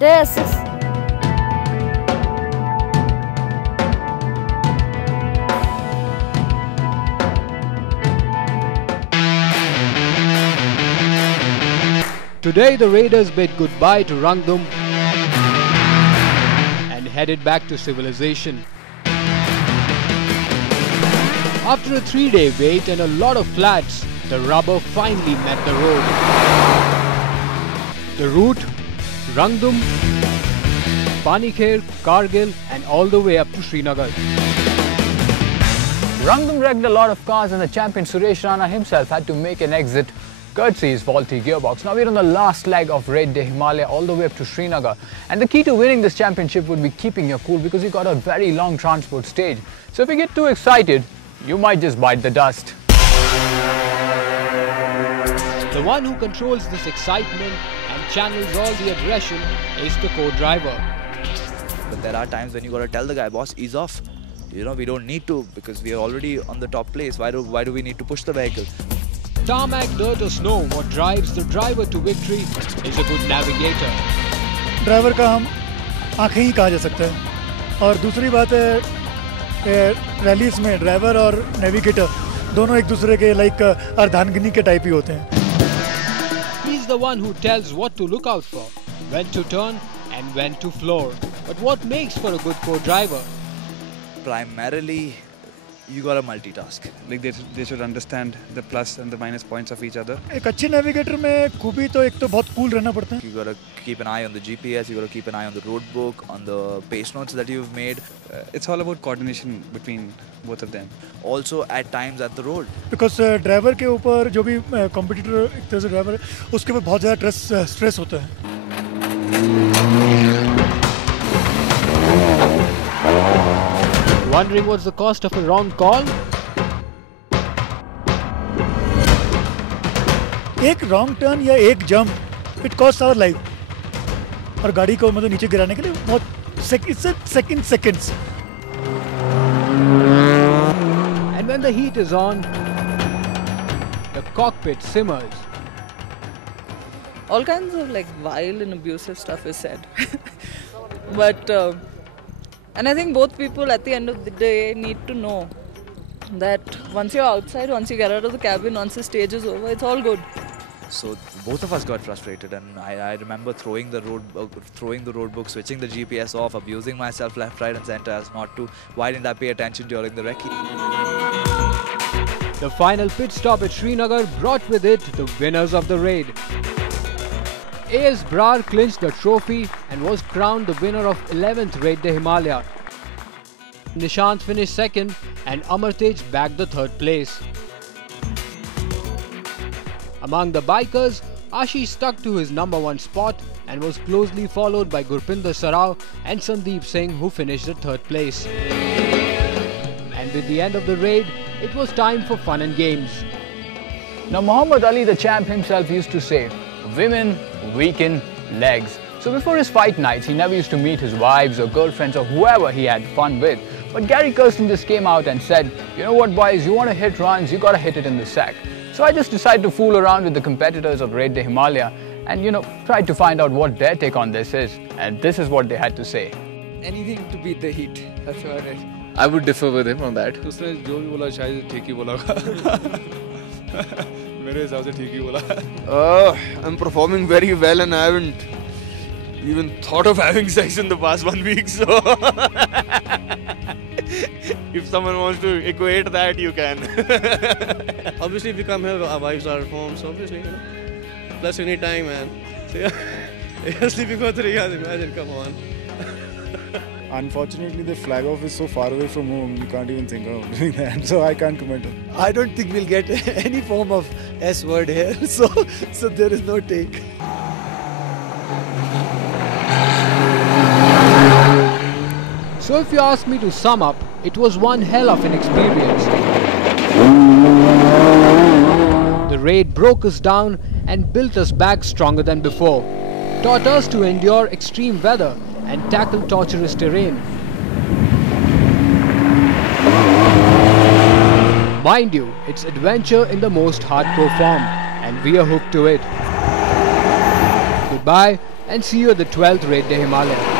This is Today the Raiders bid goodbye to Rangdum and headed back to civilization. After a 3-day wait and a lot of flats, the rubber finally met the road. The route: Rangdum, Panikher, Kargil and all the way up to Srinagar. Rangdum wrecked a lot of cars and the champion Suresh Rana himself had to make an exit courtesy his faulty gearbox. Now we're on the last leg of Raid de Himalaya all the way up to Srinagar, and the key to winning this championship would be keeping your cool because you've got a very long transport stage. So if you get too excited, you might just bite the dust. The one who controls this excitement and channels all the aggression is the co-driver. But there are times when you gotta tell the guy, boss, ease off. You know, we don't need to because we are already on the top place. Why do we need to push the vehicle? Tarmac, dirt or snow, what drives the driver to victory is a good navigator. Driver का हम आंखें ही कहा जा सकता है। और दूसरी बात है रैलीज में ड्राइवर और नेविगेटर दोनों एक दूसरे के लाइक अर्धांगिनी के टाइप ही होते हैं। He's the one who tells what to look out for, when to turn and when to floor. But what makes for a good co-driver? Primarily, you gotta multitask. Like they should understand the plus and the minus points of each other. एक अच्छे navigator में खूबी तो एक तो बहुत cool रहना पड़ता है। You gotta keep an eye on the GPS. You gotta keep an eye on the road book, on the pace notes that you've made. It's all about coordination between both of them. Also, at times at the road. Because driver के ऊपर जो भी competitor एक तरह से driver है उसके ऊपर बहुत ज़्यादा स्ट्रेस होता है। Wondering what's the cost of a wrong call? एक रॉन्ग टर्न या एक jump it cost our life और गाड़ी को मतलब नीचे गिराने के लिए बहुत seconds. And when the heat is on, the cockpit simmers. All kinds of like vile and abusive stuff is said. But and I think both people at the end of the day need to know that once you're outside, once you get out of the cabin, once the stage is over, it's all good. So both of us got frustrated, and I remember throwing the road book, switching the GPS off, abusing myself left, right and center as not to. Why didn't I pay attention during the recce? The final pit stop at Srinagar brought with it the winners of the raid. AS Brar clinched the trophy and was crowned the winner of 11th Raid de Himalaya. Nishant finished second and Amartej bagged the third place. Among the bikers, Ashish stuck to his #1 spot and was closely followed by Gurpinder Sarao and Sandeep Singh, who finished the third place. And with the end of the raid, it was time for fun and games. Now Muhammad Ali, the champ himself, used to say, women weaken legs. So before his fight nights, he never used to meet his wives or girlfriends or whoever he had fun with. But Gary Kirsten just came out and said, you know what boys, you want to hit runs, you got to hit it in the sack. So I just decided to fool around with the competitors of Raid de Himalaya and tried to find out what their take on this is. And this is what they had to say. Anything to beat the heat, that's about it. I would differ with him on that. उसने जो भी बोला शायद ठीक ही बोला मेरे हिसाब से ठीक ही बोला I'm performing very well and I haven't even thought of having sex in the past 1 week, so if someone wants to equate that, you can. Obviously, if we come here, our wives are at home, so obviously, plus any time, man. So, yeah, sleeping for 3 hours, imagine, come on. Unfortunately, the flag off is so far away from home, you can't even think of doing that, so I can't comment on it. I don't think we'll get any form of S word here, so there is no take. So if you ask me to sum up, it was one hell of an experience. The raid broke us down and built us back stronger than before, taught us to endure extreme weather and tackle torturous terrain. Mind you, it's adventure in the most hardcore form, and we are hooked to it. Goodbye and see you at the 12th Raid Day Himalaya.